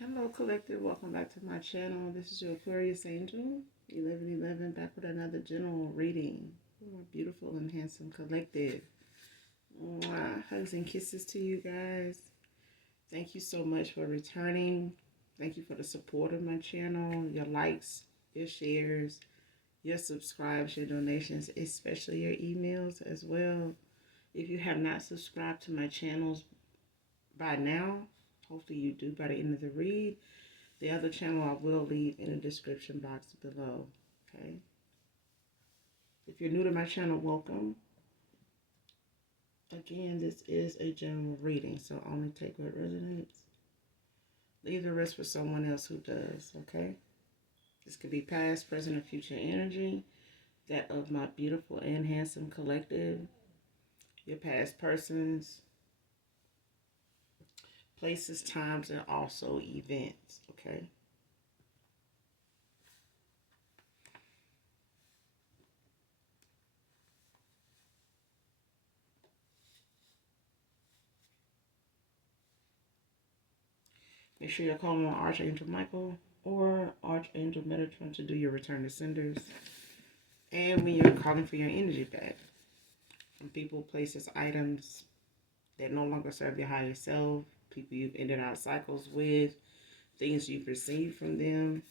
Hello, Collective. Welcome back to my channel. This is your Aquarius Angel, 1111, back with another general reading. More beautiful and handsome collective. Mwah. Hugs and kisses to you guys. Thank you so much for returning. Thank you for the support of my channel, your likes, your shares, your subscribes, your donations, especially your emails as well. If you have not subscribed to my channels by now, hopefully you do by the end of the read. The other channel I will leave in the description box below, okay? If you're new to my channel, welcome. Again, this is a general reading, so only take what resonates. Leave the rest for someone else who does, okay? This could be past, present, or future energy. That of my beautiful and handsome collective. Your past persons, places, times, and also events, okay? Make sure you're calling on Archangel Michael or Archangel Metatron to do your return to senders. And when you're calling for your energy back from people, places, items that no longer serve your higher self, people you've ended out cycles with, things you've received from them.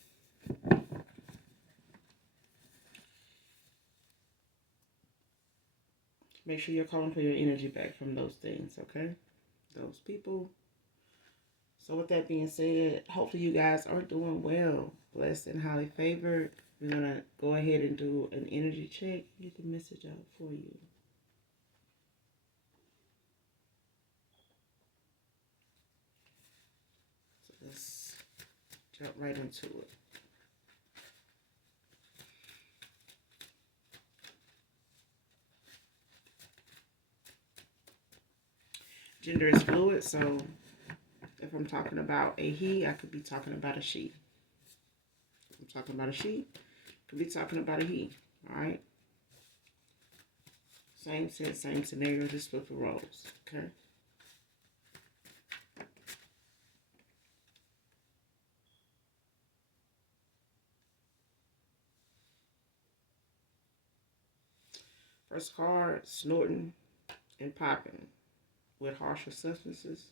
Make sure you're calling for your energy back from those things, okay? Those people. So with that being said, hopefully you guys are doing well, blessed and highly favored. We're going to go ahead and do an energy check. Get the message out for you. So let's jump right into it. Gender is fluid, so if I'm talking about a he, I could be talking about a she. If I'm talking about a she, I could be talking about a he. All right? Same set, same scenario, just flip the roles. Okay? First card, snorting and popping with harsher substances.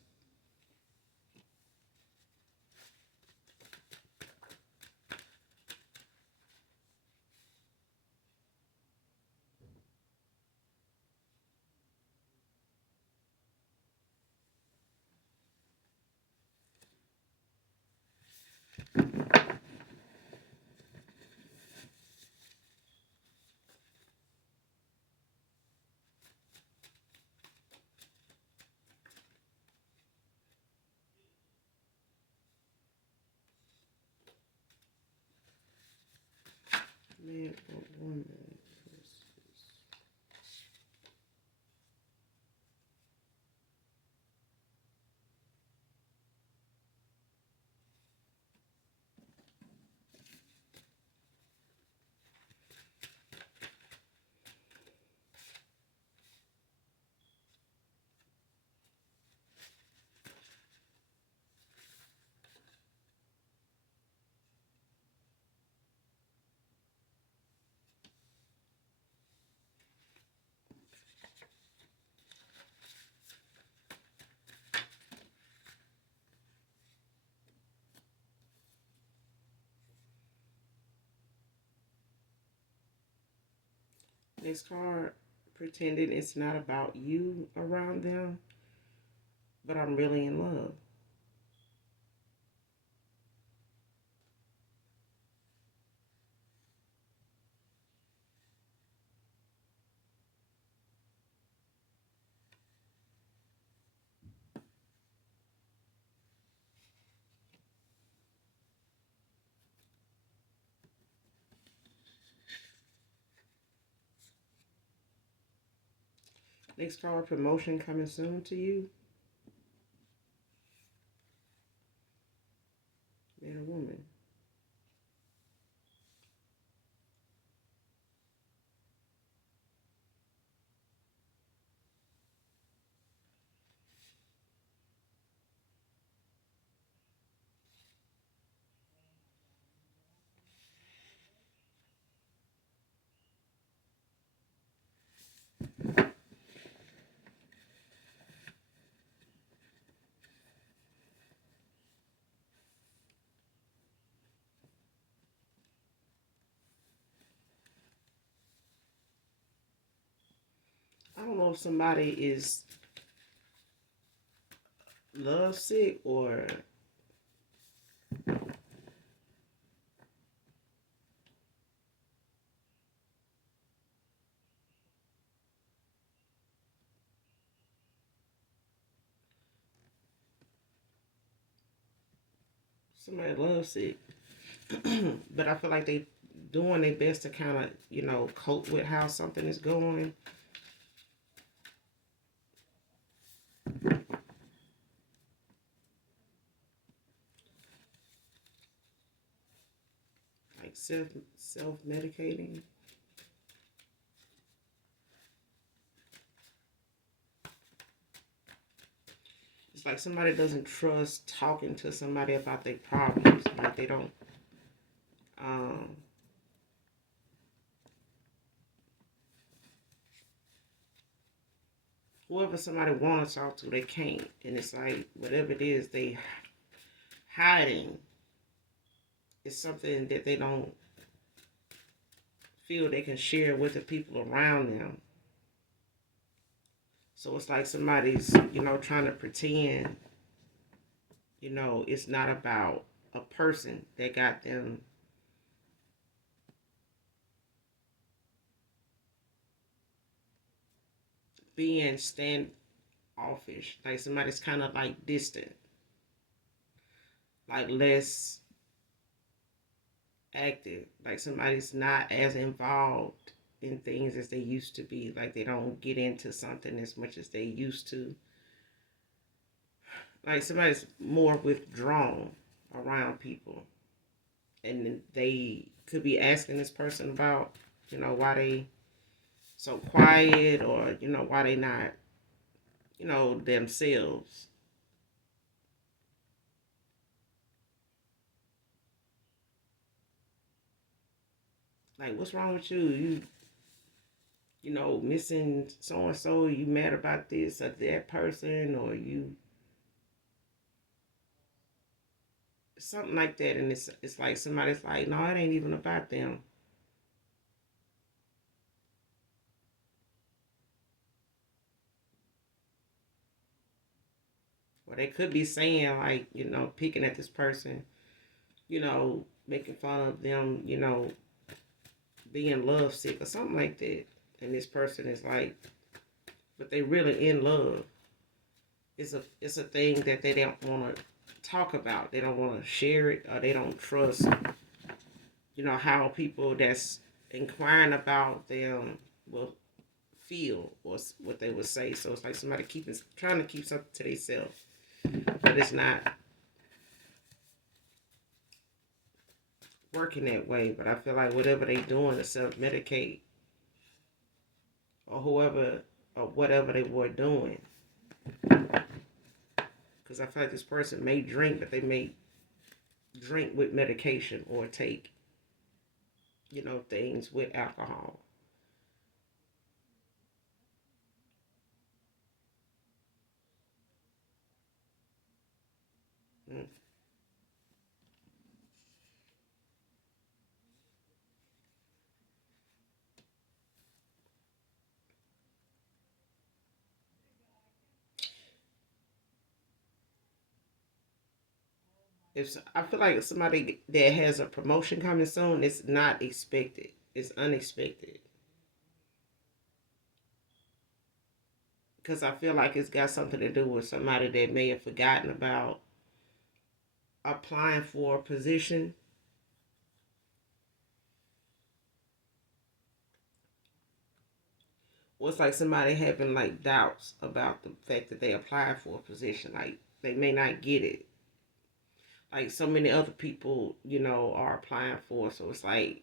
Man or woman. Next card, pretending it's not about you around them, but I'm really in love. Next card, promotion coming soon to you. Man or woman. know if somebody is lovesick or somebody lovesick. But I feel like they doing their best to kind of, cope with how something is going. Like self medicating. It's like somebody doesn't trust talking to somebody about their problems. Like they don't. Um, Whoever somebody wants to talk to, they can't. And it's like whatever it is they hiding is something that they don't feel they can share with the people around them. So it's like somebody's, trying to pretend, it's not about a person that got them being standoffish. Like somebody's kind of like distant, like less active. Like somebody's not as involved in things as they used to be. Like they don't get into something as much as they used to. Like somebody's more withdrawn around people. And they could be asking this person about, why they so quiet or, why they not, themselves. Like, what's wrong with you? Missing so and so, you mad about this or that person, or you something like that, and it's like somebody's like, no, it ain't even about them. Or they could be saying like, picking at this person, making fun of them, being love sick or something like that. And this person is like, but they really in love. It's a thing that they don't want to talk about. They don't want to share it, or they don't trust, how people that's inquiring about them will feel or what they would say. So it's like somebody trying to keep something to themselves, but it's not working that way. But I feel like whatever they doing to self medicate or whoever or whatever they were doing, because I feel like this person may drink, but they may drink with medication or take, things with alcohol. Mm. If I feel like somebody that has a promotion coming soon, it's not expected. It's unexpected. Because I feel like it's got something to do with somebody that may have forgotten about applying for a position. Or it's like somebody having like doubts about the fact that they applied for a position. Like they may not get it. Like so many other people, are applying for. So it's like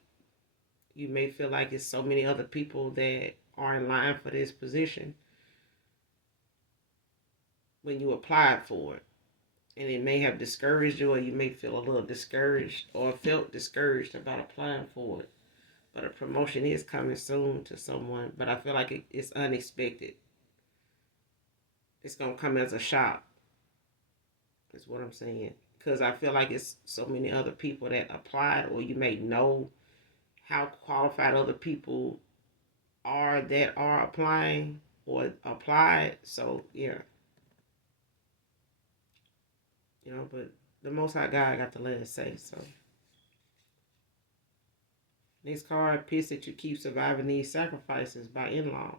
you may feel like it's so many other people that are in line for this position when you applied for it. And it may have discouraged you, or you may feel a little discouraged or felt discouraged about applying for it. But a promotion is coming soon to someone, but I feel like it's unexpected. It's going to come as a shock, is what I'm saying. Because I feel like it's so many other people that applied, or you may know how qualified other people are that are applying, or applied. So yeah, but the Most High God got the last say. So next card, pissed that you keep surviving these sacrifices by in-laws.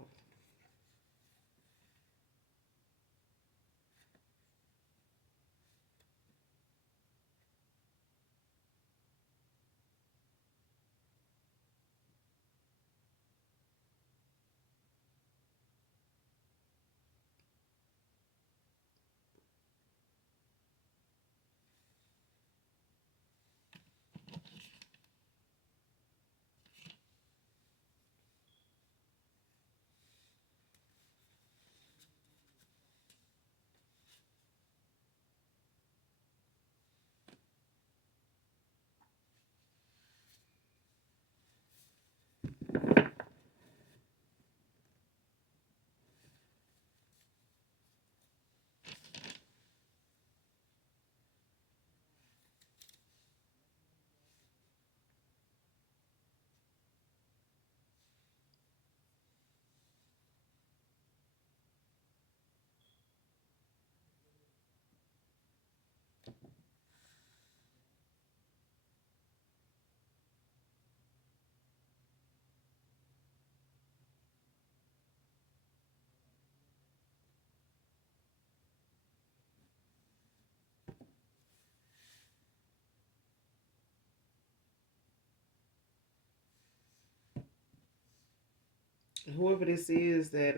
Whoever this is that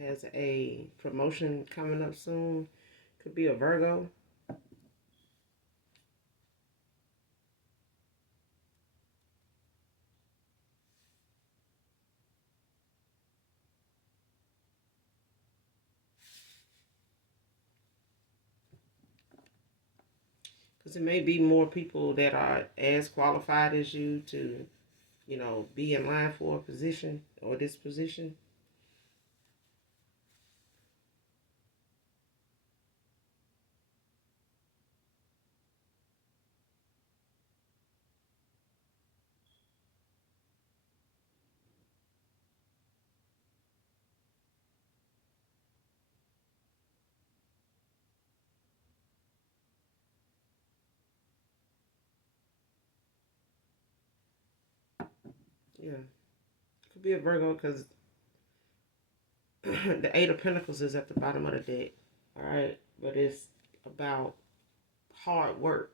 has a promotion coming up soon, could be a Virgo. Because it may be more people that are as qualified as you to, be in line for a position or this position. Yeah, could be a Virgo because the Eight of Pentacles is at the bottom of the deck. All right, but it's about hard work,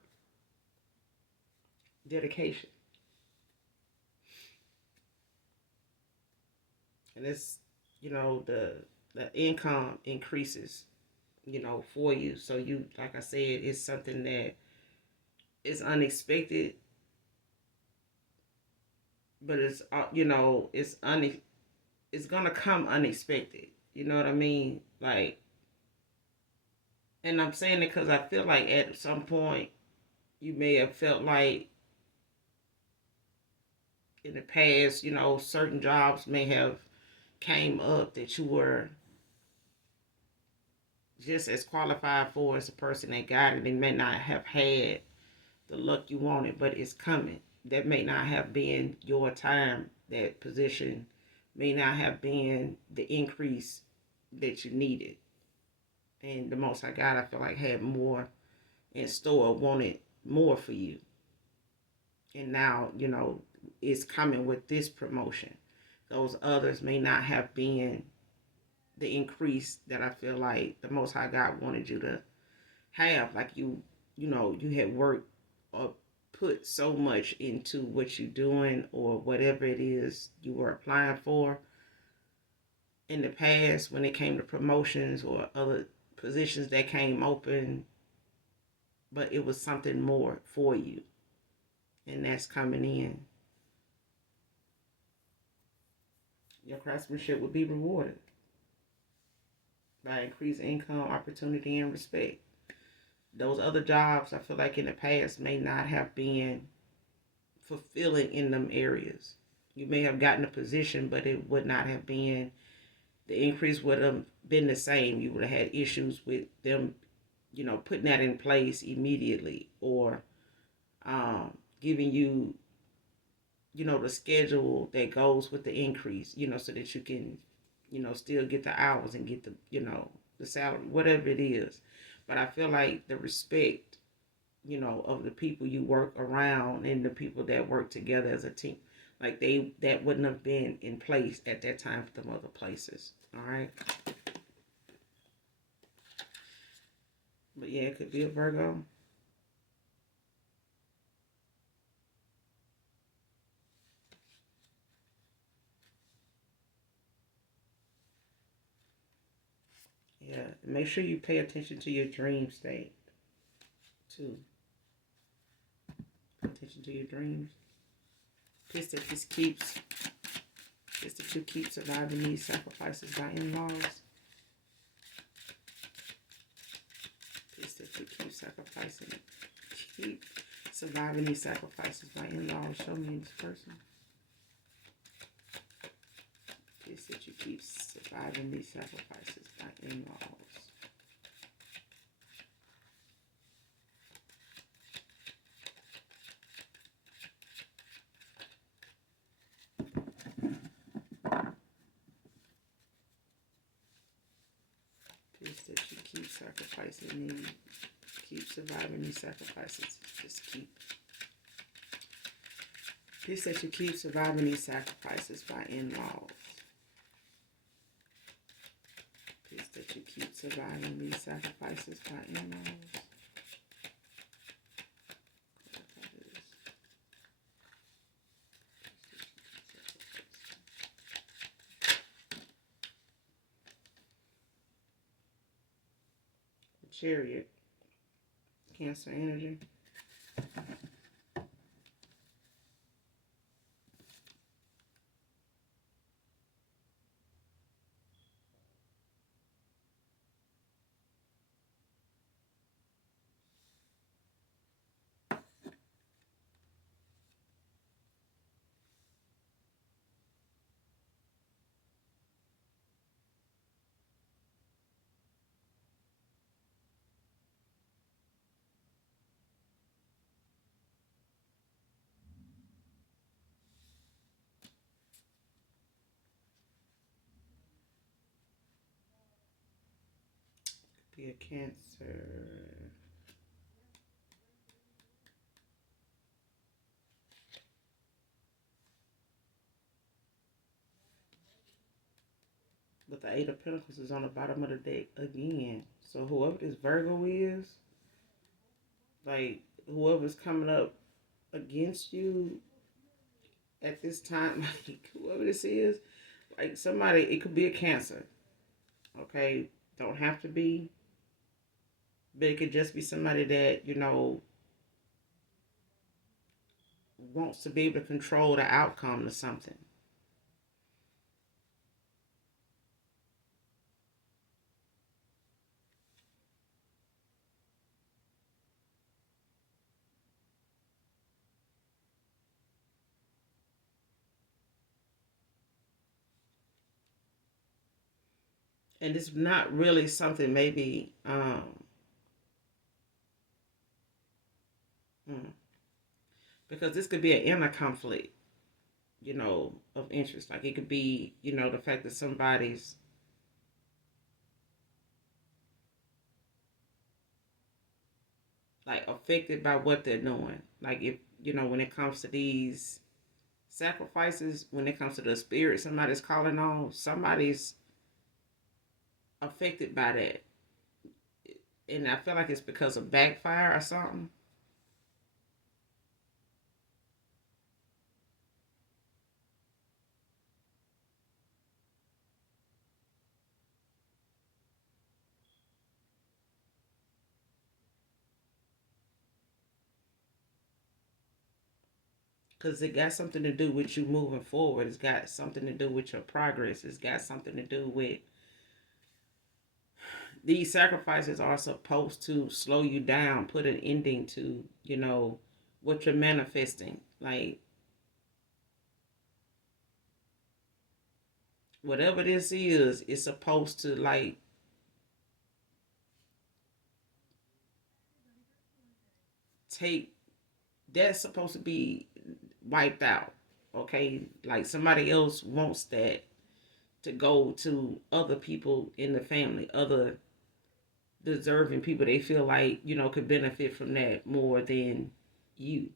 dedication, and it's the income increases, for you. So you, like I said, it's something that is unexpected, but it's gonna come unexpected. You know what I mean? Like, and I'm saying it because I feel like at some point you may have felt like in the past, certain jobs may have came up that you were just as qualified for as the person that got it and may not have had the luck you wanted, but it's coming. That may not have been your time. That position may not have been the increase that you needed. And the Most High God, I feel like, had more in store, wanted more for you. And now, it's coming with this promotion. Those others may not have been the increase that I feel like the Most High God wanted you to have. Like you had worked or put so much into what you're doing or whatever it is you were applying for in the past when it came to promotions or other positions that came open, but it was something more for you, and that's coming in. Your craftsmanship will be rewarded by increased income, opportunity, and respect. Those other jobs, I feel like in the past, may not have been fulfilling in them areas. You may have gotten a position, but it would not have been, the increase would have been the same. You would have had issues with them, putting that in place immediately or giving you, the schedule that goes with the increase, so that you can, still get the hours and get the salary, whatever it is. But I feel like the respect, of the people you work around and the people that work together as a team, like that wouldn't have been in place at that time for them other places. All right. But yeah, it could be a Virgo. Yeah. Make sure you pay attention to your dream state too. Pay attention to your dreams. Piss that this keeps Piss that you keep surviving these sacrifices by in-laws. Piss that you keep surviving these sacrifices by in-laws. Show me this person. Piss that you keep surviving these sacrifices by in-laws. That you keep sacrificing these, keep surviving these sacrifices. Just keep. Peace that you keep surviving these sacrifices by in-laws. Peace that you keep surviving these sacrifices by in-laws. Chariot, Cancer energy. Be a Cancer. But the Eight of Pentacles is on the bottom of the deck again. So whoever this Virgo is, like whoever's coming up against you at this time, like whoever this is, like somebody, it could be a Cancer. Okay, don't have to be, but it could just be somebody that wants to be able to control the outcome of something. And it's not really something maybe because this could be an inner conflict, of interest. Like it could be, the fact that somebody's like affected by what they're doing. Like if when it comes to these sacrifices, when it comes to the spirit somebody's calling on, somebody's affected by that. And I feel like it's because of backfire or something. Because it got something to do with you moving forward. It's got something to do with your progress. It's got something to do with these sacrifices are supposed to slow you down, put an ending to, what you're manifesting. Like, whatever this is, it's supposed to, like, take, that's supposed to be wiped out. Okay? Like, somebody else wants that to go to other people in the family, other deserving people they feel like, could benefit from that more than you.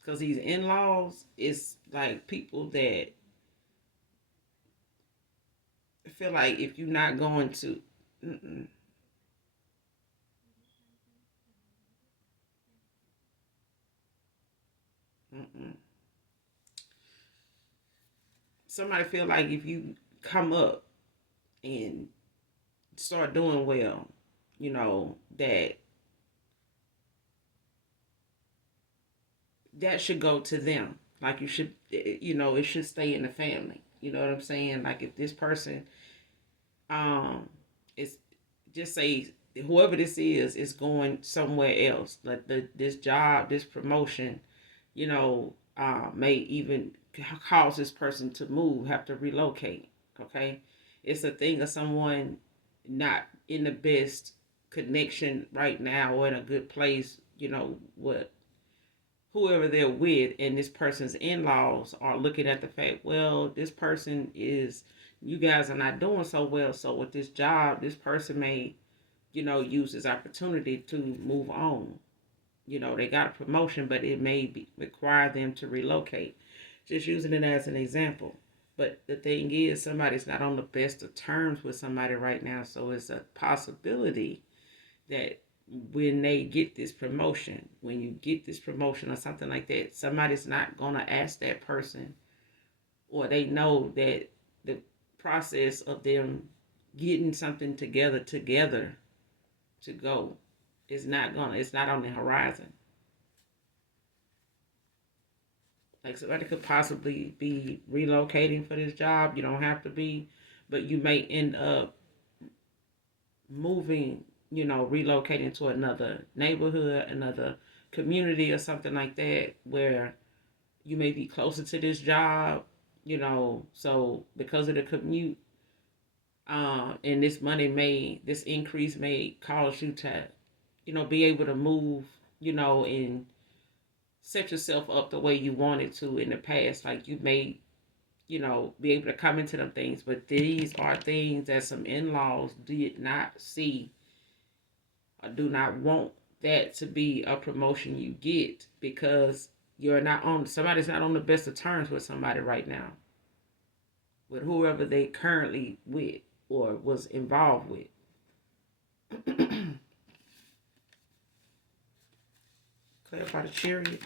Because these in-laws is like people that feel like if you're not going to, mm-mm, mm-mm. Somebody feel like if you come up and start doing well, that should go to them. Like you should, it should stay in the family. You know what I'm saying? Like if this person, um, is just say whoever this is going somewhere else. Like this job, this promotion, may even cause this person to move, have to relocate. Okay, it's a thing of someone not in the best connection right now or in a good place. What whoever they're with, and this person's in-laws are looking at the fact, well, this person is, you guys are not doing so well, so with this job this person may, use this opportunity to move on. They got a promotion, but it may require them to relocate. Just using it as an example. But the thing is, somebody's not on the best of terms with somebody right now, so it's a possibility that when they get this promotion, when you get this promotion or something like that, somebody's not gonna ask that person, or they know that the process of them getting something together to go is not gonna, it's not on the horizon. Like somebody could possibly be relocating for this job. You don't have to be, but you may end up moving, relocating to another neighborhood, another community, or something like that, where you may be closer to this job, so because of the commute, and this increase may cause you to, be able to move, and set yourself up the way you wanted to in the past. Like you may, be able to come into them things, but these are things that some in-laws did not see or do not want that to be a promotion you get, because somebody's not on the best of terms with somebody right now, with whoever they currently with or was involved with. Clarify the chariot.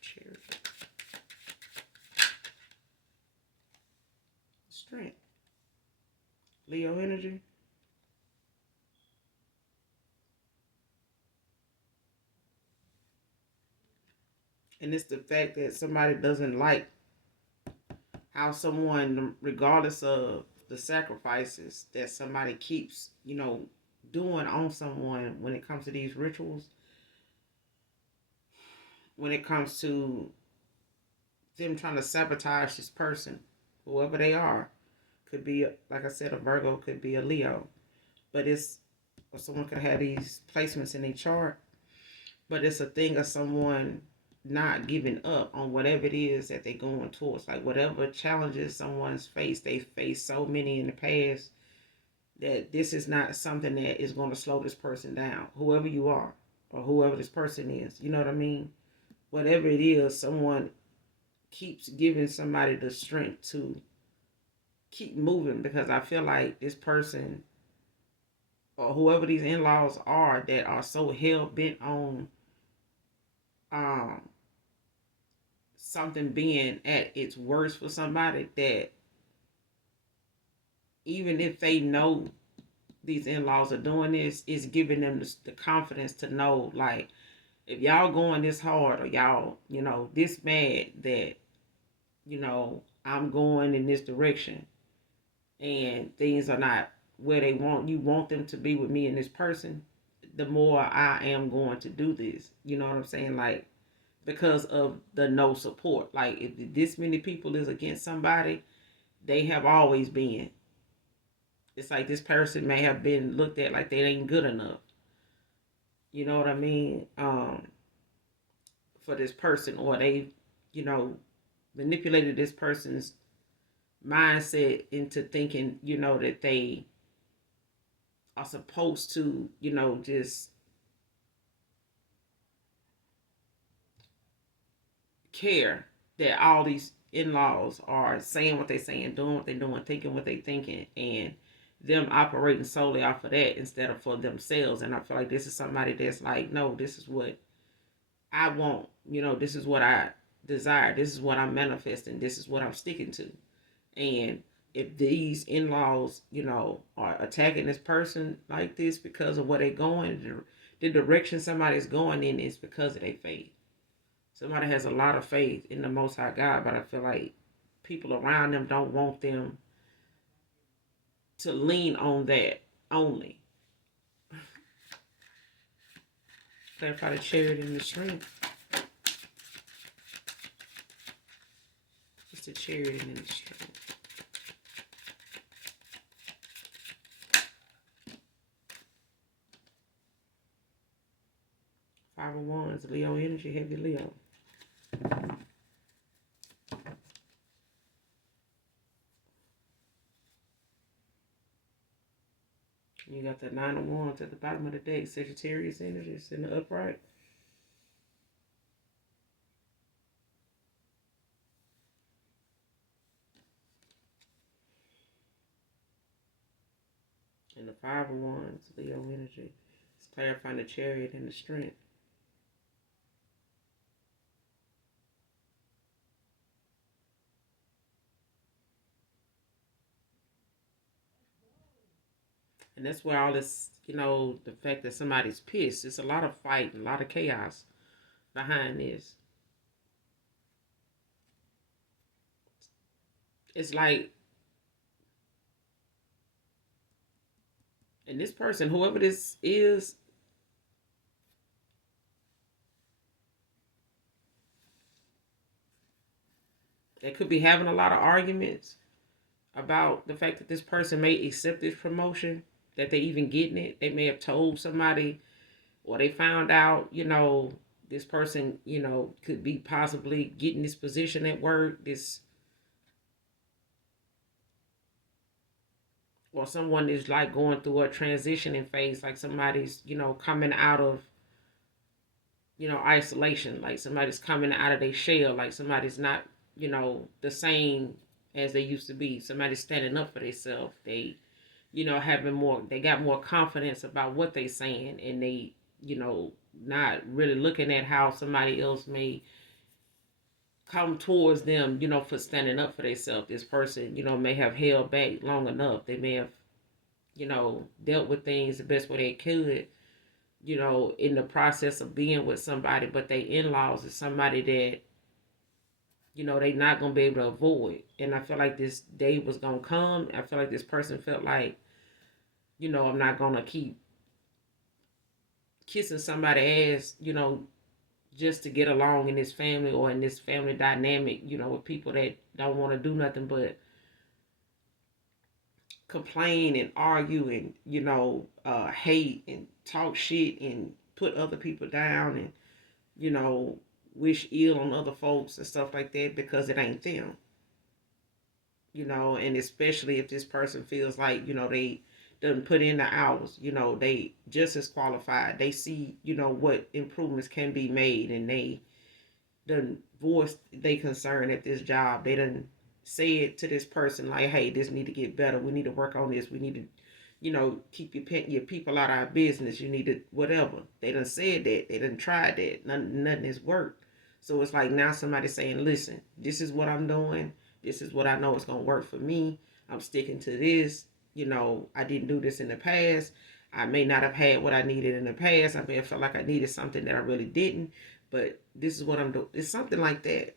Chariot. Strength. Leo energy. And it's the fact that somebody doesn't like how someone, regardless of the sacrifices that somebody keeps, doing on someone when it comes to these rituals, when it comes to them trying to sabotage this person, whoever they are. Could be, like I said, a Virgo, could be a Leo. But it's, or someone could have these placements in their chart, but it's a thing of someone not giving up on whatever it is that they're going towards. Like whatever challenges someone's faced, they faced so many in the past, that this is not something that is going to slow this person down, whoever you are, or whoever this person is. You know what I mean? Whatever it is, someone keeps giving somebody the strength to keep moving, because I feel like this person or whoever these in-laws are that are so hell bent on um something being at its worst for somebody, that even if they know these in-laws are doing this, it's giving them the confidence to know, like, if y'all going this hard, or y'all, this mad that, I'm going in this direction and things are not where you want them to be with me and this person, the more I am going to do this. You know what I'm saying? Like, because of the no support. Like, if this many people is against somebody, they have always been. It's like this person may have been looked at like they ain't good enough. You know what I mean? For this person, or they, you know, manipulated this person's mindset into thinking, that they are supposed to, just care that all these in-laws are saying what they're saying, doing what they're doing, thinking what they're thinking, and them operating solely off of that instead of for themselves. And I feel like this is somebody that's like, no, this is what I want. This is what I desire. This is what I'm manifesting. This is what I'm sticking to. And if these in-laws, are attacking this person like this because of where they're going, the direction somebody's going in is because of their faith. Somebody has a lot of faith in the Most High God, but I feel like people around them don't want them to lean on that only. Clarify the chariot and the strength. Just the chariot and the strength. Five of Wands, Leo energy, heavy Leo. You got the Nine of Wands at the bottom of the deck, Sagittarius energy, it's in the upright. And the Five of Wands, Leo energy, it's clarifying the chariot and the strength. And that's where all this, the fact that somebody's pissed, it's a lot of fight, a lot of chaos behind this. It's like, and this person, whoever this is, they could be having a lot of arguments about the fact that this person may accept this promotion, that they even getting it. They may have told somebody, or they found out, this person, could be possibly getting this position at work, or someone is like going through a transitioning phase, like somebody's, coming out of, isolation, like somebody's coming out of their shell, like somebody's not, the same as they used to be. Somebody's standing up for themselves. They, having more, they got more confidence about what they saying, and they, not really looking at how somebody else may come towards them, for standing up for themselves. This person, may have held back long enough. They may have, dealt with things the best way they could, in the process of being with somebody, but they in-laws is somebody that, they not going to be able to avoid. And I feel like this day was going to come. I feel like this person felt like, I'm not going to keep kissing somebody's ass, just to get along in this family or in this family dynamic, with people that don't want to do nothing but complain and argue and, hate and talk shit and put other people down and, wish ill on other folks and stuff like that because it ain't them. And especially if this person feels like, they done put in the hours, they just as qualified. They see, what improvements can be made, and they done voiced they concern at this job. They done say it to this person like, hey, this need to get better. We need to work on this. We need to, keep your people out of our business. You need to whatever. They done said that. They done tried that. Nothing has worked. So it's like now somebody saying, listen, this is what I'm doing. This is what I know is going to work for me. I'm sticking to this. I didn't do this in the past. I may not have had what I needed in the past. I may have felt like I needed something that I really didn't. But this is what I'm doing. It's something like that.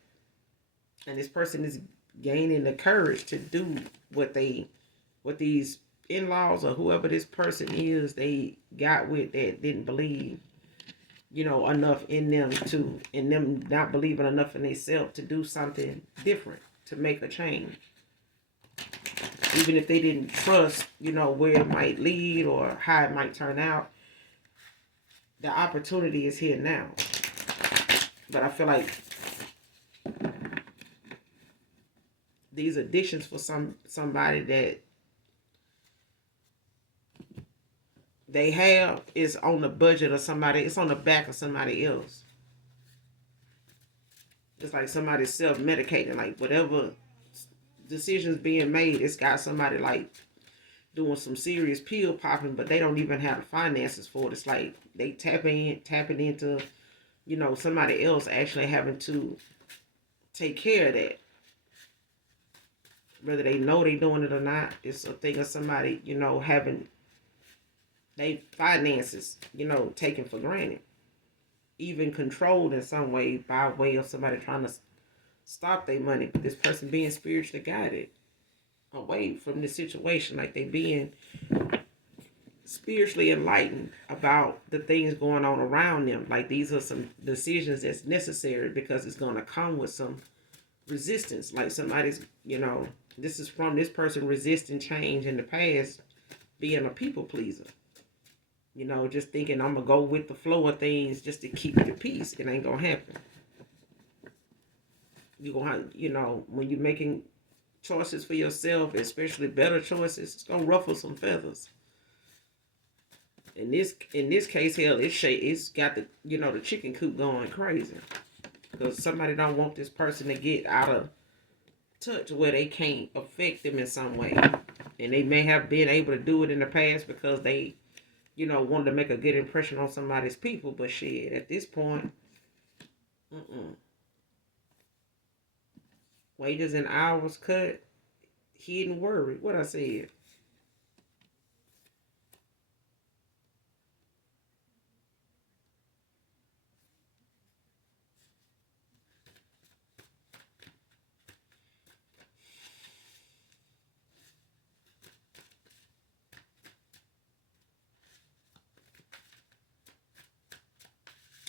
And this person is gaining the courage to do what these in-laws or whoever this person is, they got with that didn't believe, enough in them and them not believing enough in themselves to do something different, to make a change. Even if they didn't trust, where it might lead or how it might turn out, the opportunity is here now. But I feel like these additions for somebody that they have is on the budget of somebody. It's on the back of somebody else. It's like somebody self-medicating. Like whatever decisions being made, it's got somebody like doing some serious pill popping, but they don't even have the finances for it. It's like they tapping into, somebody else actually having to take care of that. Whether they know they doing it or not, it's a thing of somebody, having they finances, taken for granted. Even controlled in some way by way of somebody trying to stop their money. But this person being spiritually guided away from the situation, like they being spiritually enlightened about the things going on around them. Like these are some decisions that's necessary because it's going to come with some resistance. Like somebody's, this is from this person resisting change in the past, being a people pleaser. Just thinking I'm going to go with the flow of things just to keep the peace. It ain't going to happen. You're going to, when you're making choices for yourself, especially better choices, it's going to ruffle some feathers. In this case, hell, it's got the the chicken coop going crazy because somebody don't want this person to get out of touch where they can't affect them in some way, and they may have been able to do it in the past because they, wanted to make a good impression on somebody's people. But shit, at this point, wages and hours cut, hidden worry. What I said.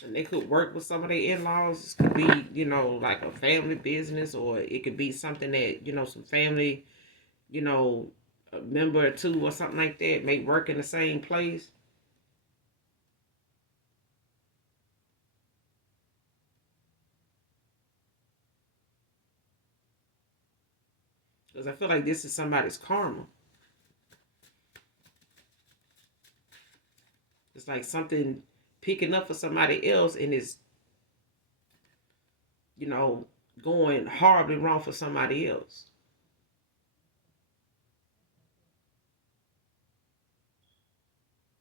And they could work with some of their in-laws. It could be, like a family business, or it could be something that, some family, a member or two or something like that may work in the same place. Because I feel like this is somebody's karma. It's like something picking up for somebody else and it's, going horribly wrong for somebody else.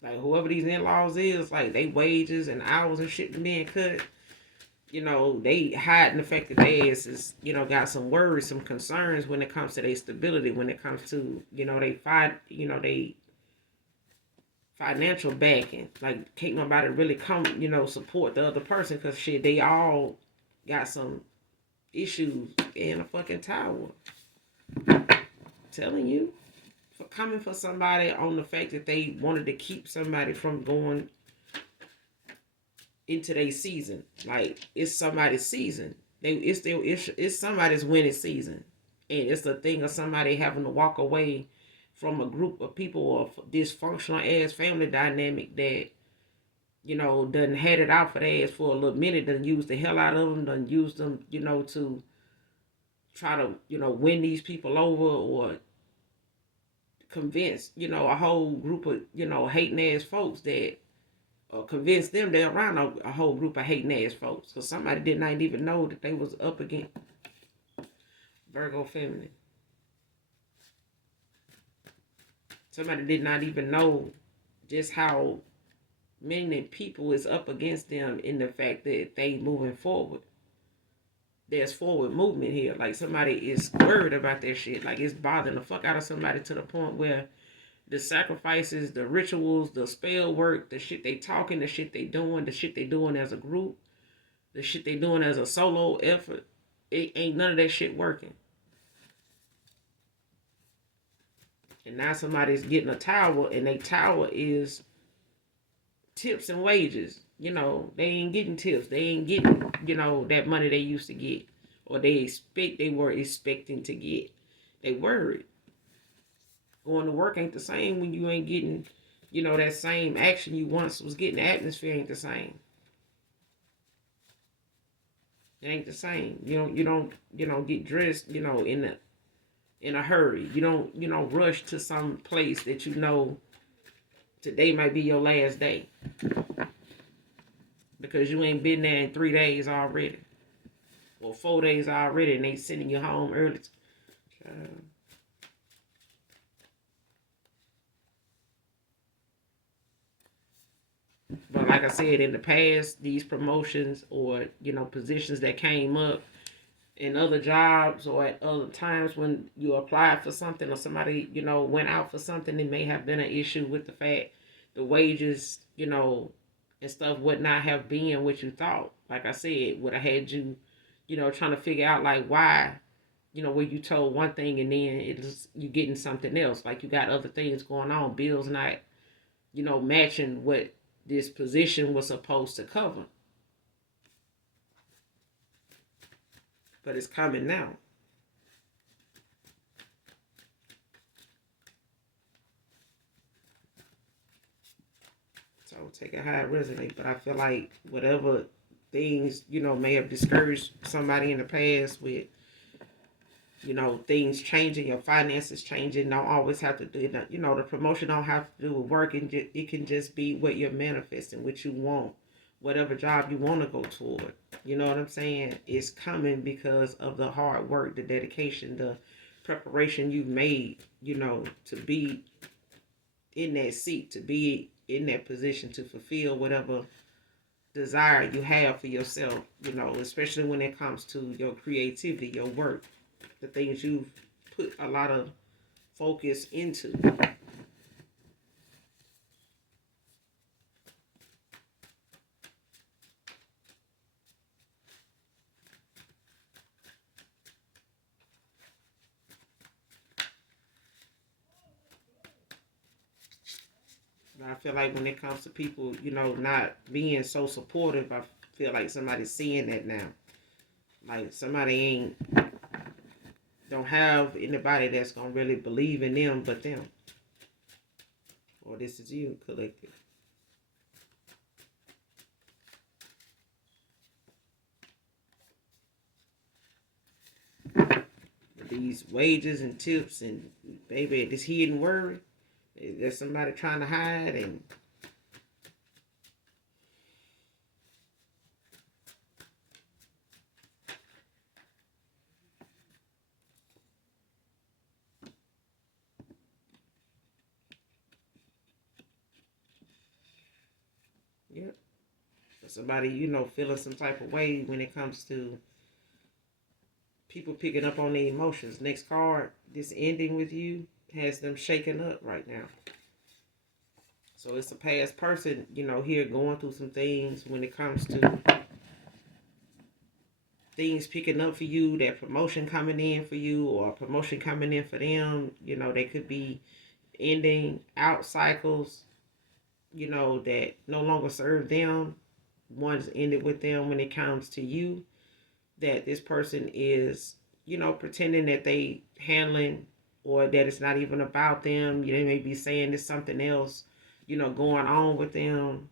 Like whoever these in-laws is, like they wages and hours and shit being cut. They hiding the fact that they is, got some worries, some concerns when it comes to their stability, when it comes to, they financial backing. Like can't nobody really come, support the other person because shit, they all got some issues in a fucking tower. Telling you, for coming for somebody on the fact that they wanted to keep somebody from going into their season. Like it's somebody's season. It's somebody's winning season, and it's a thing of somebody having to walk away from a group of people or dysfunctional ass family dynamic that done had it out for their ass for a little minute. Done used the hell out of them. Done used them to try to win these people over or convince a whole group of hating ass folks that. Or convince them they're around a whole group of hating ass folks. Because somebody did not even know that they was up against Virgo feminine. Somebody did not even know just how many people is up against them in the fact that they moving forward. There's forward movement here. Like somebody is worried about their shit. Like it's bothering the fuck out of somebody to the point where the sacrifices, the rituals, the spell work, the shit they talking, the shit they doing, the shit they doing as a group, the shit they doing as a solo effort, it ain't none of that shit working. And now somebody's getting a tower, and their tower is tips and wages. They ain't getting tips. They ain't getting, that money they used to get. Or they were expecting to get. They worried. Going to work ain't the same when you ain't getting, that same action you once was getting. The atmosphere ain't the same. It ain't the same. You don't get dressed, in a hurry. You don't rush to some place that today might be your last day because you ain't been there in 3 days already or 4 days already, and they sending you home early. Uh, but like I said, in the past, these promotions or positions that came up in other jobs or at other times when you applied for something or somebody went out for something, it may have been an issue with the fact the wages and stuff would not have been what you thought. Like I said, would have had you trying to figure out like why where you told one thing and then it's you getting something else, like you got other things going on, bills not matching what this position was supposed to cover. But it's coming now. So take it how it resonates. But I feel like whatever things, may have discouraged somebody in the past with, things changing, your finances changing, don't always have to do it. The promotion don't have to do with work, and it can just be what you're manifesting, what you want, whatever job you want to go toward. You know what I'm saying? It's coming because of the hard work, the dedication, the preparation you've made, to be in that seat, to be in that position to fulfill whatever desire you have for yourself, especially when it comes to your creativity, your work, the things you've put a lot of focus into. And I feel like when it comes to people, not being so supportive, I feel like somebody's seeing that now. Like somebody ain't don't have anybody that's gonna really believe in them but them. Or this is you collective. These wages and tips and baby, this hidden worry. There's somebody trying to hide and yep. Somebody, feeling some type of way when it comes to people picking up on their emotions. Next card, this ending with you has them shaking up right now. So it's a past person, here going through some things when it comes to things picking up for you, that promotion coming in for you or promotion coming in for them. They could be ending out cycles, that no longer serve them. One's ended with them when it comes to you. That this person is, pretending that they handling or that it's not even about them. They may be saying there's something else, going on with them.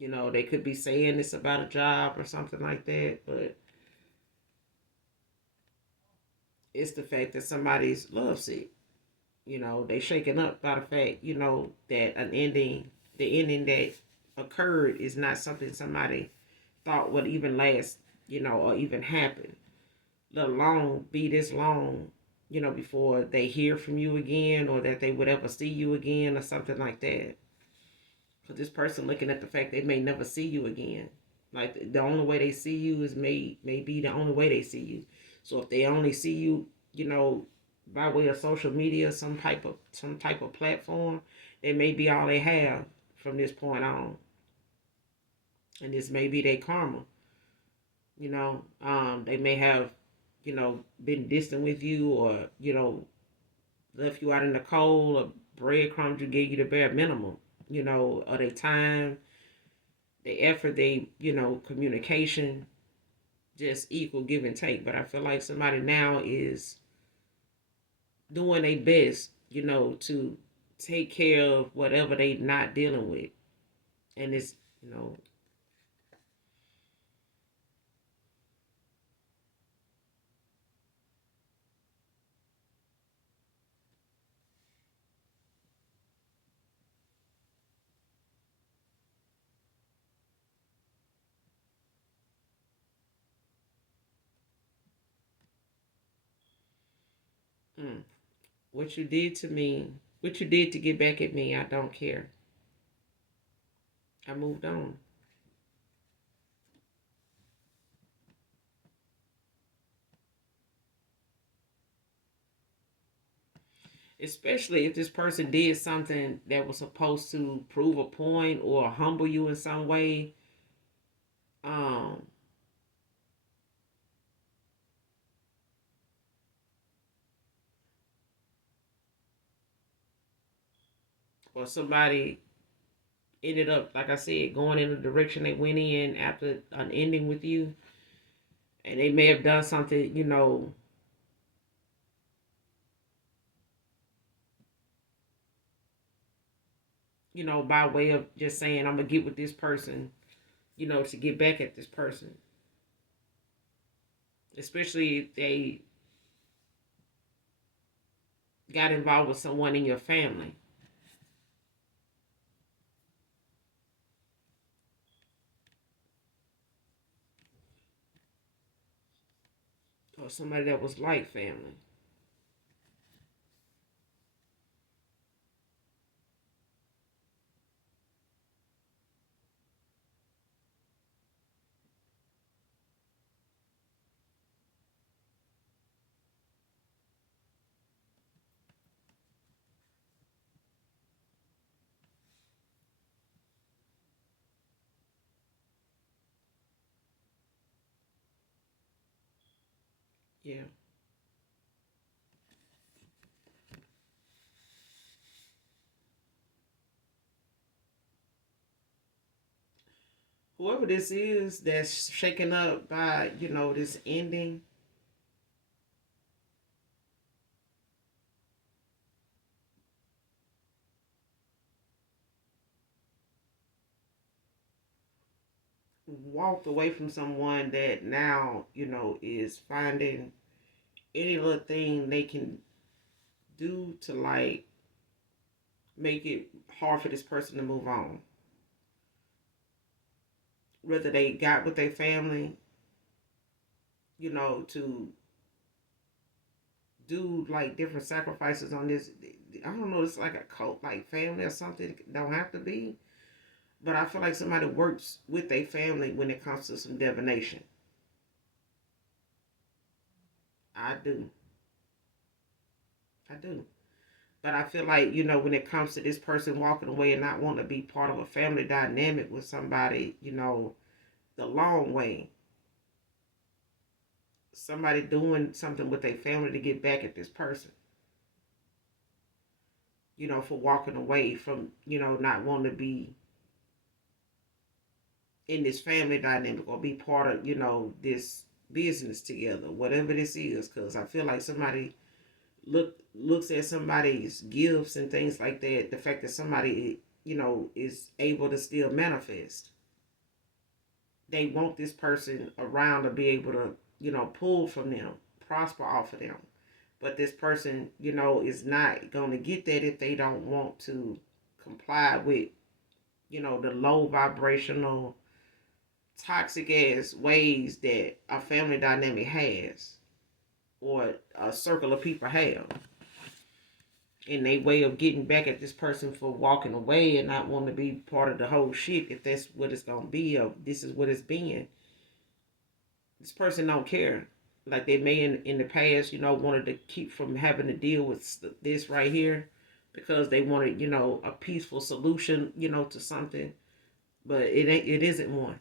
They could be saying it's about a job or something like that, but it's the fact that somebody's lovesick. They shaken up by the fact, that the ending that occurred is not something somebody thought would even last, or even happen, let alone be this long, before they hear from you again or that they would ever see you again or something like that. Because this person looking at the fact they may never see you again. Like the only way they see you is may be the only way they see you. So if they only see you, by way of social media, some type of platform, it may be all they have from this point on. And this may be their karma. They may have, been distant with you or, left you out in the cold or breadcrumbs you gave you the bare minimum, or their time, the effort, communication, just equal give and take. But I feel like somebody now is doing their best, to take care of whatever they not dealing with. And it's, you know, mm, what you did to me, what you did to get back at me, I don't care. I moved on. Especially if this person did something that was supposed to prove a point or humble you in some way. Um, or somebody ended up, like I said, going in the direction they went in after an ending with you, and they may have done something, by way of just saying, I'm gonna get with this person, to get back at this person. Especially if they got involved with someone in your family or somebody that was like family. Yeah. Whoever this is that's shaken up by, this ending, walked away from someone that now, is finding any little thing they can do to like make it hard for this person to move on. Whether they got with their family, to do like different sacrifices on this. I don't know, it's like a cult, like family or something. It don't have to be. But I feel like somebody works with their family when it comes to some divination. I do. I do. But I feel like, when it comes to this person walking away and not wanting to be part of a family dynamic with somebody, the long way, somebody doing something with their family to get back at this person, for walking away from, not wanting to be in this family dynamic or be part of, this business together, whatever this is. Because I feel like somebody looks at somebody's gifts and things like that, the fact that somebody, is able to still manifest. They want this person around to be able to, pull from them, prosper off of them. But this person, is not going to get that if they don't want to comply with, the low vibrational, toxic ass ways that a family dynamic has or a circle of people have. In a way of getting back at this person for walking away and not wanting to be part of the whole shit, if that's what it's gonna be, or this is what it's been. This person don't care. Like they may in the past, wanted to keep from having to deal with this right here because they wanted, a peaceful solution, to something. But it isn't one.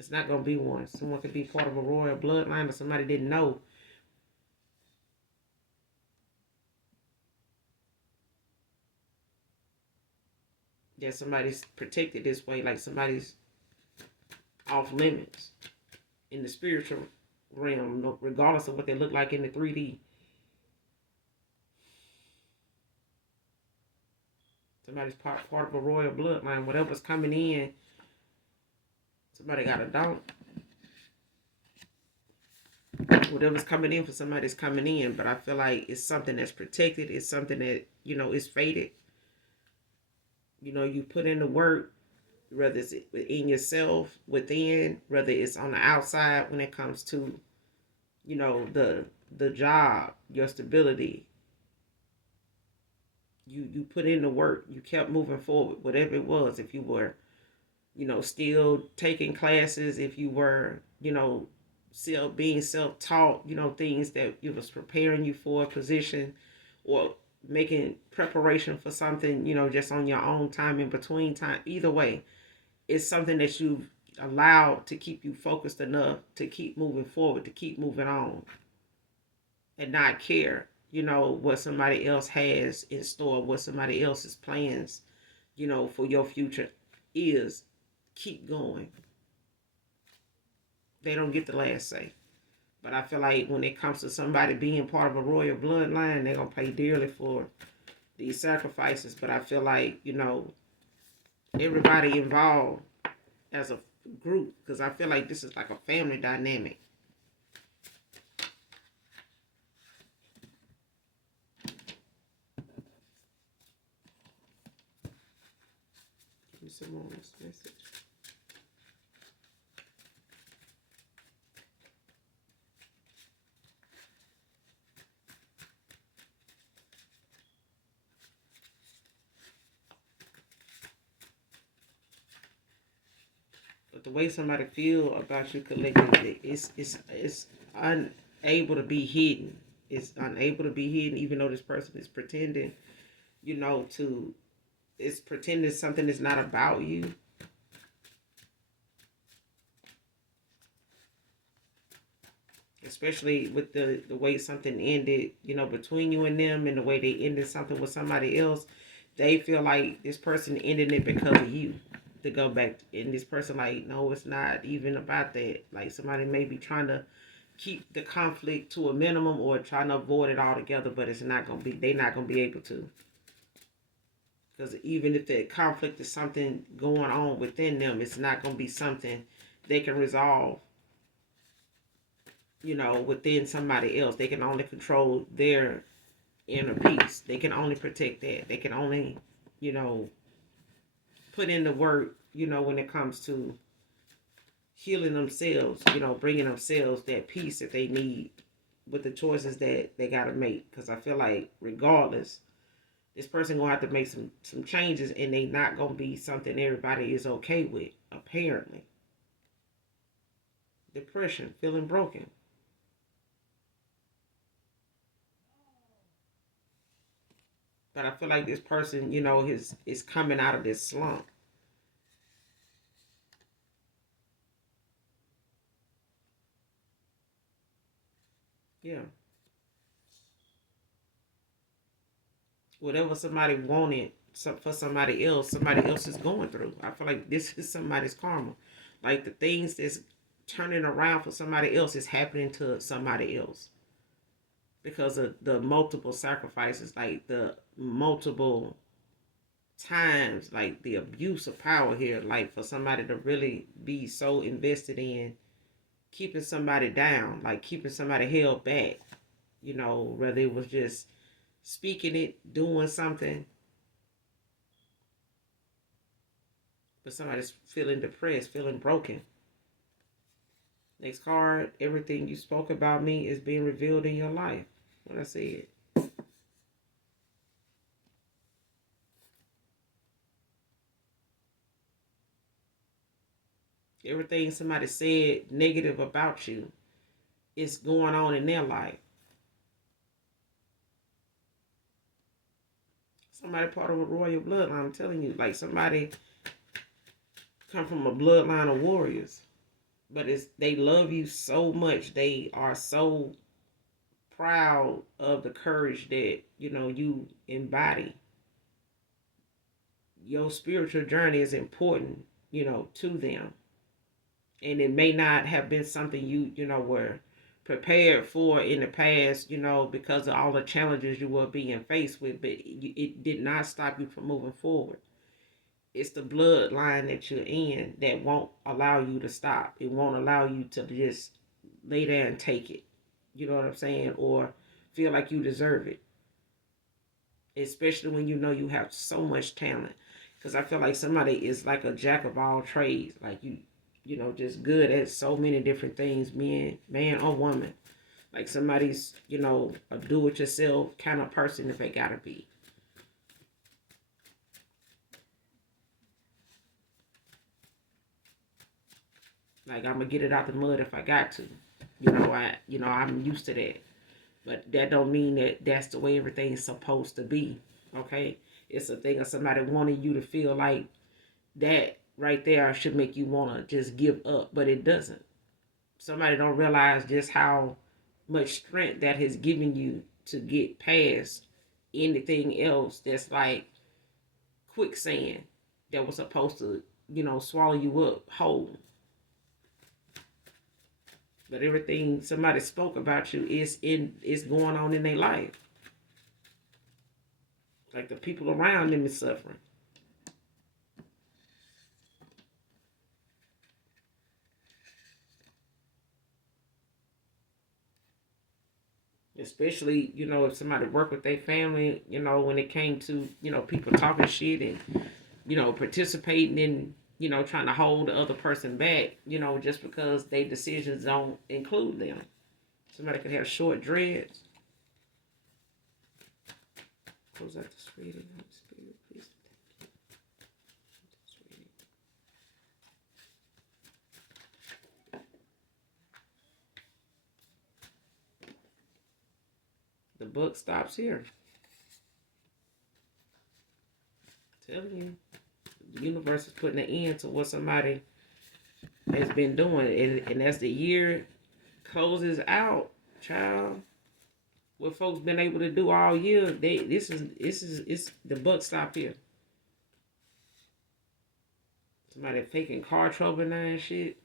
It's not gonna be one. Someone could be part of a royal bloodline, or somebody didn't know that somebody's protected this way, like somebody's off limits in the spiritual realm, regardless of what they look like in the 3D. Somebody's part of a royal bloodline. Whatever's coming in, somebody got a don't. Whatever's coming in for somebody's coming in, but I feel like it's something that's protected. It's something that, is fated. You put in the work, whether it's in yourself, within, whether it's on the outside when it comes to, the job, your stability. You put in the work. You kept moving forward, whatever it was. If you were, still taking classes, if you were, still being self-taught, things that it was preparing you for a position, or making preparation for something, just on your own time, in between time. Either way, it's something that you've allowed to keep you focused enough to keep moving forward, to keep moving on, and not care, what somebody else has in store, what somebody else's plans, for your future is. Keep going. They don't get the last say. But I feel like when it comes to somebody being part of a royal bloodline, they're going to pay dearly for these sacrifices. But I feel like, everybody involved as a group, because I feel like this is like a family dynamic. Give me some more message. But the way somebody feel about you collectively, it's unable to be hidden. It's unable to be hidden, even though this person is pretending, to it's pretending something is not about you. Especially with the way something ended, between you and them, and the way they ended something with somebody else. They feel like this person ended it because of you. To go back, and this person like, no, it's not even about that. Like, somebody may be trying to keep the conflict to a minimum, or trying to avoid it altogether, but it's not gonna be. They're not gonna be able to, because even if the conflict is something going on within them, it's not gonna be something they can resolve, within somebody else. They can only control their inner peace. They can only protect that. They can only, put in the work, when it comes to healing themselves, bringing themselves that peace that they need with the choices that they got to make. Because I feel like regardless, this person going to have to make some changes, and they not going to be something everybody is okay with, apparently. Depression, feeling broken. But I feel like this person, is coming out of this slump. Yeah. Whatever somebody wanted for somebody else is going through. I feel like this is somebody's karma. Like, the things that's turning around for somebody else is happening to somebody else because of the multiple sacrifices, like the multiple times, like the abuse of power here, like for somebody to really be so invested in keeping somebody down, like keeping somebody held back, whether it was just speaking it, doing something, but somebody's feeling depressed, feeling broken. Next card, everything you spoke about me is being revealed in your life. When I say it. Everything somebody said negative about you is going on in their life. Somebody part of a royal bloodline, I'm telling you, like somebody come from a bloodline of warriors. But they love you so much. They are so proud of the courage that, you embody. Your spiritual journey is important, to them. And it may not have been something you were prepared for in the past, because of all the challenges you were being faced with, but it did not stop you from moving forward. It's the bloodline that you're in that won't allow you to stop. It won't allow you to just lay there and take it. You know what I'm saying? Or feel like you deserve it. Especially when you know you have so much talent. Because I feel like somebody is like a jack of all trades. Like just good at so many different things, man or woman. Like somebody's, a do-it-yourself kind of person if they gotta be. Like I'm gonna get it out the mud if I got to. I'm used to that. But that don't mean that that's the way everything's supposed to be. Okay? It's a thing of somebody wanting you to feel like that right there should make you wanna just give up, but it doesn't. Somebody don't realize just how much strength that has given you to get past anything else that's like quicksand that was supposed to, swallow you up whole. But everything somebody spoke about you is going on in their life. Like the people around them is suffering. Especially, if somebody worked with their family, when it came to, people talking shit and, participating in, trying to hold the other person back, just because their decisions don't include them. Somebody could have short dreads. Close out the sweetie. Spirit, please. The book stops here. I'm telling you, the universe is putting an end to what somebody has been doing, and as the year closes out, child, what folks been able to do all year, this is the buck stop here. Somebody faking car trouble now and shit.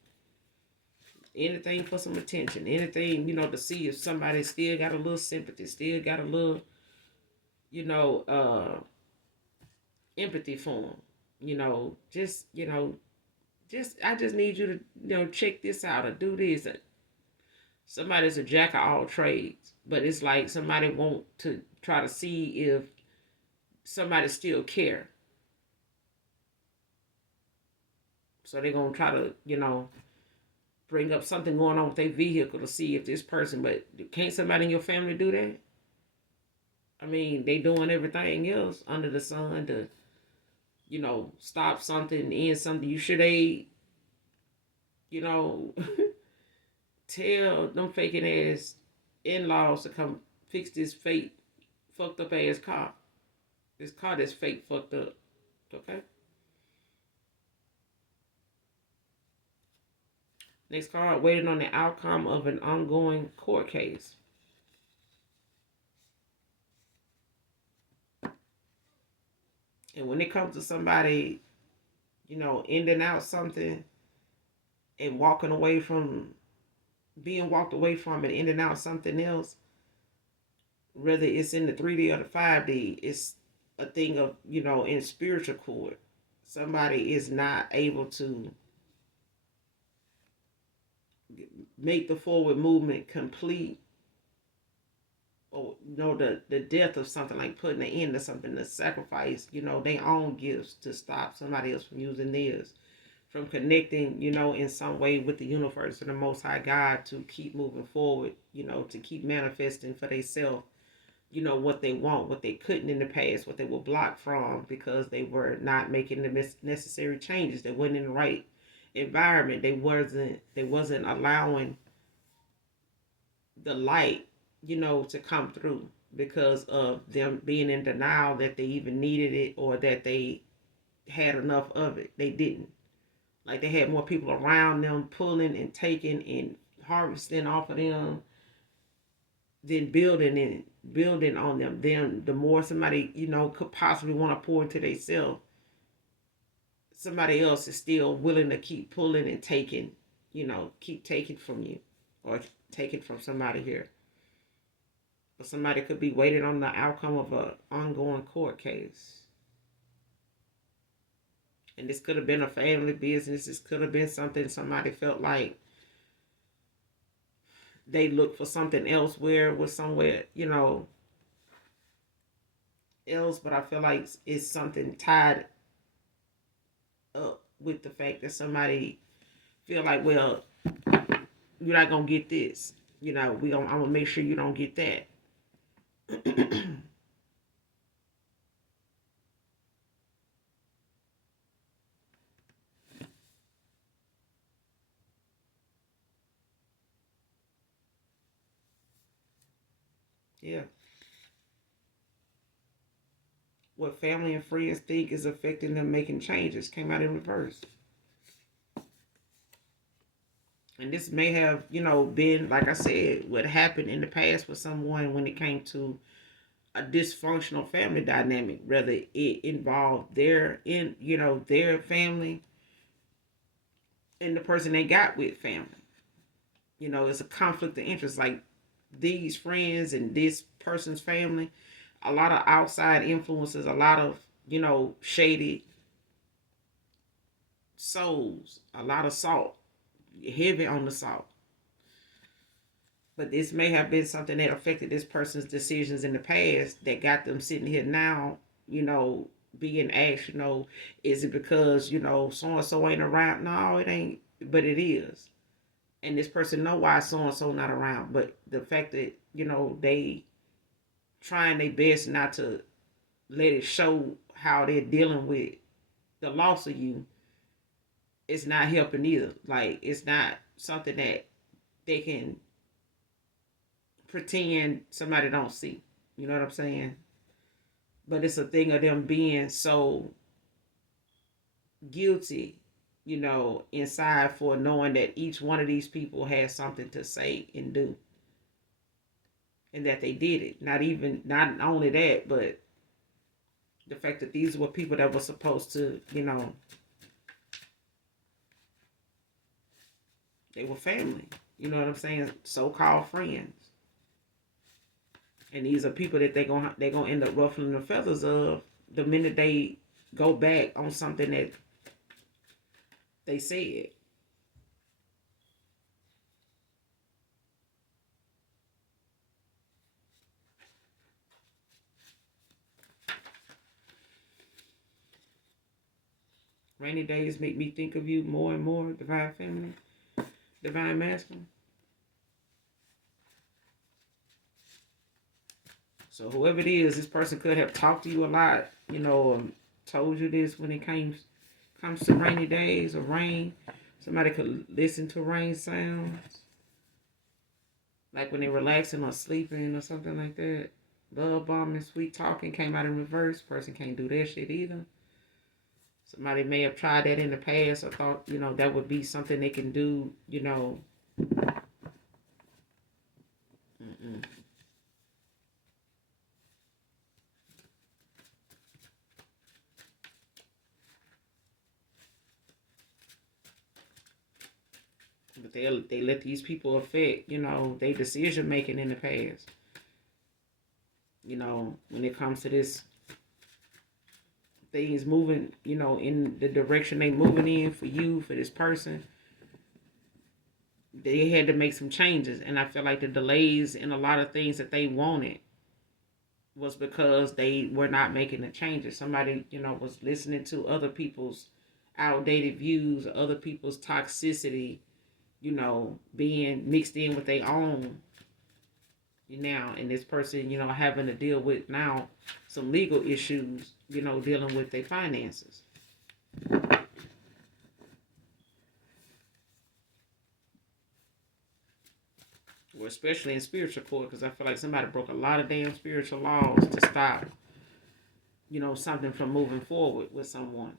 Anything for some attention. Anything, to see if somebody still got a little sympathy, still got a little, empathy for them. I just need you to, check this out or do this. Somebody's a jack of all trades, but it's like somebody want to try to see if somebody still care. So they're gonna try to, bring up something going on with their vehicle to see if this person. But can't somebody in your family do that? I mean, they doing everything else under the sun to, stop something, end something. You sure they, tell them faking ass in-laws to come fix this fake fucked up ass car. This car that's fake fucked up. Okay? Next card, waiting on the outcome of an ongoing court case. And when it comes to somebody, ending out something and walking away from being walked away from and ending out something else, whether it's in the 3D or the 5D, it's a thing of, in spiritual court. Somebody is not able to make the forward movement complete, or the death of something, like putting an end to something, to sacrifice their own gifts to stop somebody else from using theirs, from connecting in some way with the universe and the Most High God to keep moving forward, to keep manifesting for themselves what they want, what they couldn't in the past, what they were blocked from because they were not making the necessary changes. They weren't in the right environment. They wasn't allowing the light, to come through because of them being in denial that they even needed it or that they had enough of it. They didn't. Like they had more people around them pulling and taking and harvesting off of them than building on them. Then the more somebody, could possibly want to pour into themselves, somebody else is still willing to keep pulling and taking, keep taking from you or take it from somebody here. Or somebody could be waiting on the outcome of an ongoing court case. And this could have been a family business. This could have been something somebody felt like they looked for something elsewhere, was somewhere, else. But I feel like it's something tied up with the fact that somebody feel like, well, you're not gonna get this. I'm gonna make sure you don't get that. Yeah. What family and friends think is affecting them making changes came out in reverse. And this may have, been, like I said, what happened in the past with someone when it came to a dysfunctional family dynamic, whether it involved their family and the person they got with family. It's a conflict of interest. Like these friends and this person's family, a lot of outside influences, a lot of, shady souls, a lot of salt, heavy on the salt. But this may have been something that affected this person's decisions in the past that got them sitting here now, being asked, is it because, so and so ain't around? No, it ain't, but it is. And this person know why so and so not around. But the fact that, they trying their best not to let it show how they're dealing with the loss of you, it's not helping either. Like it's not something that they can pretend somebody don't see. You know what I'm saying? But it's a thing of them being so guilty, inside for knowing that each one of these people has something to say and do. And that they did it. Not only that, but the fact that these were people that were supposed to, they were family. You know what I'm saying? So-called friends. And these are people that they gonna end up ruffling the feathers of the minute they go back on something that they said. Rainy days make me think of you more and more, divine feminine, divine masculine. So whoever it is, this person could have talked to you a lot, told you this when it comes to rainy days or rain. Somebody could listen to rain sounds, like when they're relaxing or sleeping or something like that. Love bombing, sweet talking came out in reverse. Person can't do that shit either. Somebody may have tried that in the past or thought, that would be something they can do, Mm-mm. But they let these people affect, their decision making in the past. When it comes to this things moving, in the direction they moving in for you, for this person, they had to make some changes. And I feel like the delays in a lot of things that they wanted was because they were not making the changes. Somebody, was listening to other people's outdated views, other people's toxicity, being mixed in with their own now. And this person, having to deal with now some legal issues, dealing with their finances. Well, especially in spiritual court, because I feel like somebody broke a lot of damn spiritual laws to stop, something from moving forward with someone.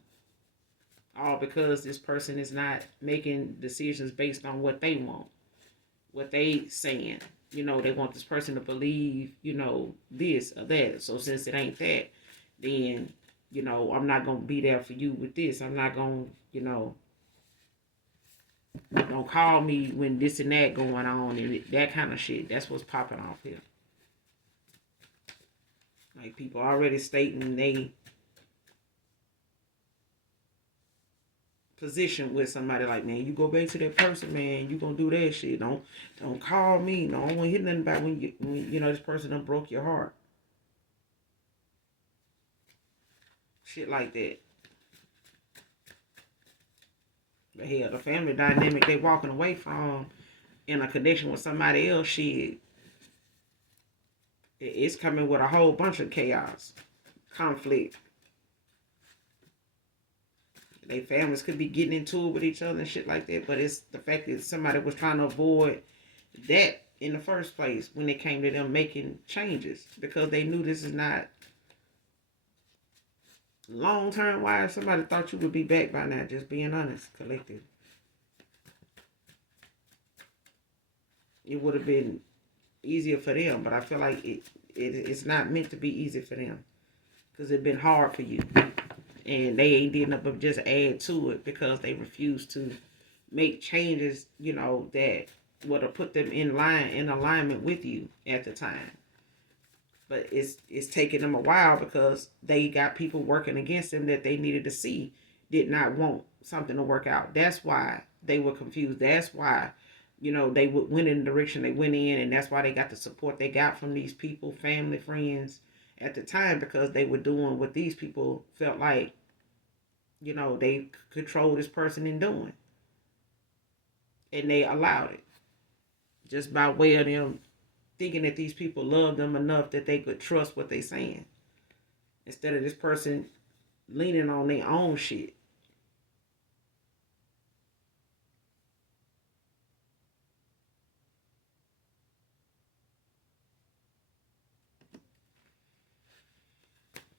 All because this person is not making decisions based on what they want, what they saying. They want this person to believe, this or that. So since it ain't that, then, I'm not going to be there for you with this. I'm not going to, Don't call me when this and that going on and that kind of shit. That's what's popping off here. Like people already stating they position with somebody like, man, you go back to that person, man, you gonna do that shit. Don't call me. No, I don't want to hear nothing about when you know this person done broke your heart. Shit like that. But hell, the family dynamic they walking away from in a connection with somebody else, shit, it's coming with a whole bunch of chaos, conflict. They families could be getting into it with each other and shit like that. But it's the fact that somebody was trying to avoid that in the first place when it came to them making changes because they knew this is not long term wise. Somebody thought you would be back by now. Just being honest, collective. It would have been easier for them, but I feel like it's not meant to be easy for them because it's been hard for you. And they ain't did nothing but just add to it because they refuse to make changes, you know, that would have put them in alignment with you at the time. But it's taking them a while because they got people working against them that they needed to see did not want something to work out. That's why they were confused. That's why, you know, they went in the direction they went in, and that's why they got the support they got from these people, family, friends at the time, because they were doing what these people felt like, you know, they control this person in doing. And they allowed it. Just by way of them thinking that these people love them enough that they could trust what they saying. Instead of this person leaning on their own shit.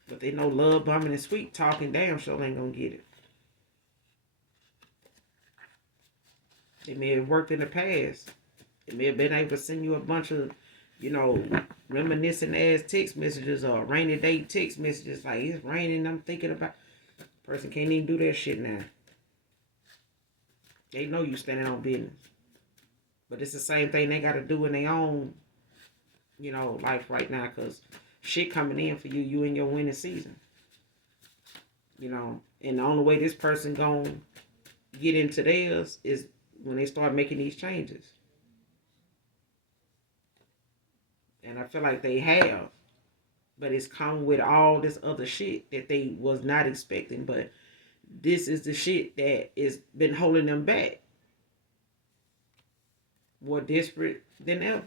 But they know love bombing and sweet talking damn sure ain't gonna get it. They may have worked in the past. They may have been able to send you a bunch of, you know, reminiscent ass text messages or rainy day text messages like it's raining, I'm thinking about. Person can't even do that shit now. They know you standing on business. But it's the same thing they gotta do in their own, you know, life right now, cause shit coming in for you, you in your winning season. You know, and the only way this person gonna get into theirs is when they start making these changes. And I feel like they have. But it's come with all this other shit that they was not expecting. But this is the shit that is been holding them back. More desperate than ever.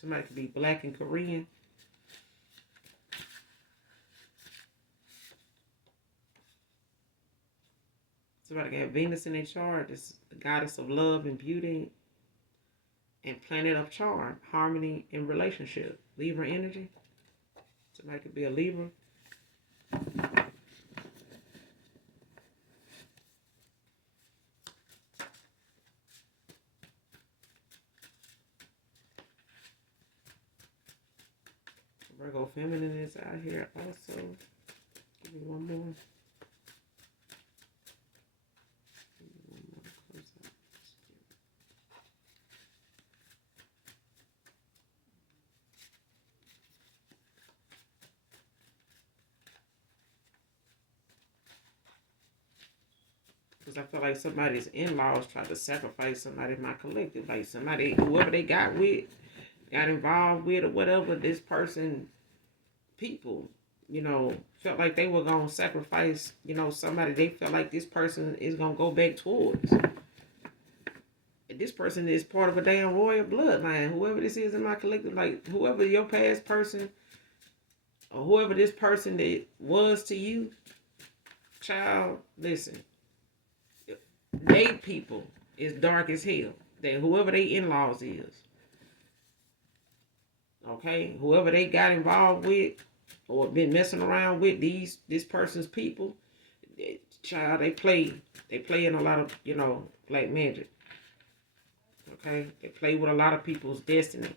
Somebody could be black and Korean. Somebody can have Venus in their chart. This the goddess of love and beauty and planet of charm, harmony, and relationship. Libra energy. Somebody could be a Libra. Virgo feminine is out here also. Give me one more. Because I feel like somebody's in-laws tried to sacrifice somebody in my collective. Like somebody, whoever they got with, got involved with or whatever, this person, people, you know, felt like they were going to sacrifice, you know, somebody they felt like this person is going to go back towards. And this person is part of a damn royal bloodline. Whoever this is in my collective, like whoever your past person or whoever this person that was to you, child, listen. They people is dark as hell. They whoever they in-laws is. Okay? Whoever they got involved with or been messing around with this person's people, child, they play in a lot of, you know, black magic. Okay? They play with a lot of people's destiny.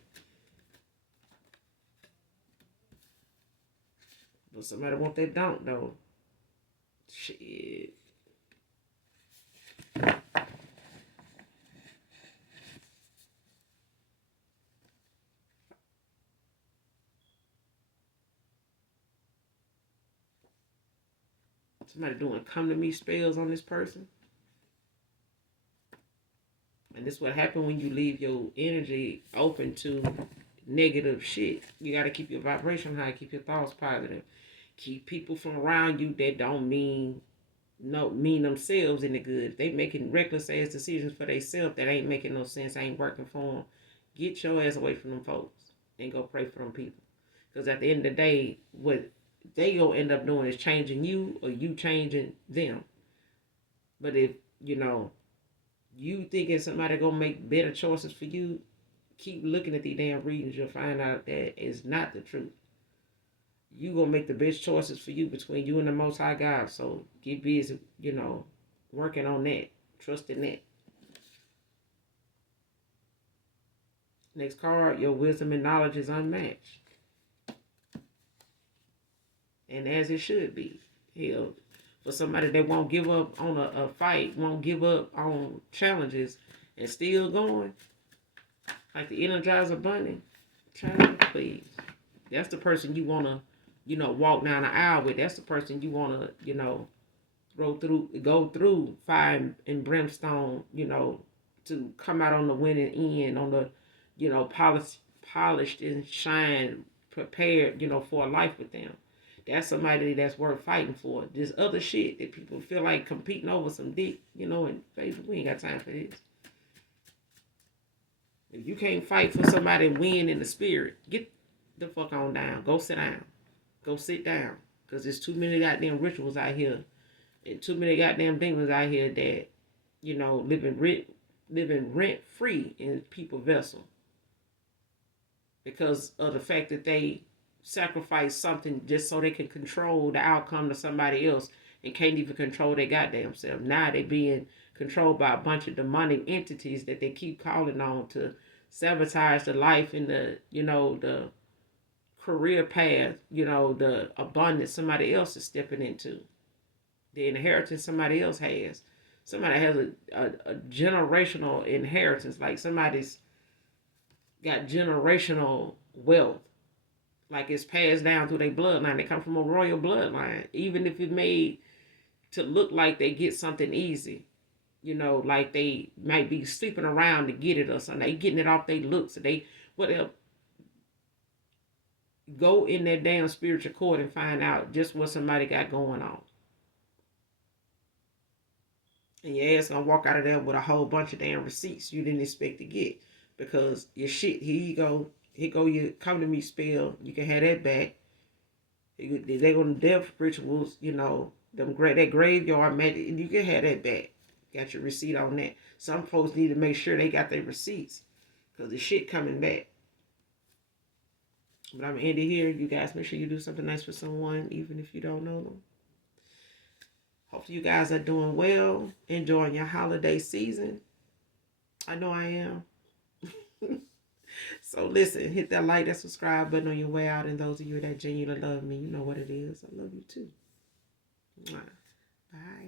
But somebody want that don't though. Shit. Somebody doing come to me spells on this person. And this is what happens when you leave your energy open to negative shit. You got to keep your vibration high, keep your thoughts positive. Keep people from around you that don't mean themselves any good. If they making reckless ass decisions for themselves that ain't making no sense, ain't working for them. Get your ass away from them folks and go pray for them people. Because at the end of the day, what they gonna end up doing is changing you or you changing them. But if you thinking somebody gonna make better choices for you, keep looking at these damn readings. You'll find out that is not the truth. You gonna make the best choices for you between you and the Most High God. So get busy, working on that, trusting that. Next card, your wisdom and knowledge is unmatched, and as it should be. Hell, for somebody that won't give up on a fight, won't give up on challenges, and still going, like the Energizer Bunny, child, please. That's the person you want to, walk down the aisle with. That's the person you want to, go through fire and brimstone, to come out on the winning end, on the, polished and shine, prepared, for a life with them. That's somebody that's worth fighting for. This other shit that people feel like competing over some dick, and baby, we ain't got time for this. If you can't fight for somebody and win in the spirit, get the fuck on down. Go sit down. Go sit down. Because there's too many goddamn rituals out here. And too many goddamn demons out here that, living rent free in people's vessel. Because of the fact that they sacrifice something just so they can control the outcome to somebody else and can't even control their goddamn self. Now they being controlled by a bunch of demonic entities that they keep calling on to sabotage the life and the career path, the abundance somebody else is stepping into, the inheritance somebody else has. Somebody has a generational inheritance, like somebody's got generational wealth, like it's passed down through their bloodline. They come from a royal bloodline, even if it made to look like they get something easy. Like they might be sleeping around to get it or something. They getting it off their looks. Or they whatever. Go in that damn spiritual court and find out just what somebody got going on. And your ass gonna walk out of there with a whole bunch of damn receipts you didn't expect to get. Because your shit, here go your come to me spell. You can have that back. They go to death rituals, that graveyard magic, and you can have that back. Got your receipt on that. Some folks need to make sure they got their receipts, because the shit coming back. But I'm going to end it here. You guys make sure you do something nice for someone, even if you don't know them. Hopefully you guys are doing well, enjoying your holiday season. I know I am. So listen, hit that like, that subscribe button on your way out. And those of you that genuinely love me, you know what it is. I love you too. Bye.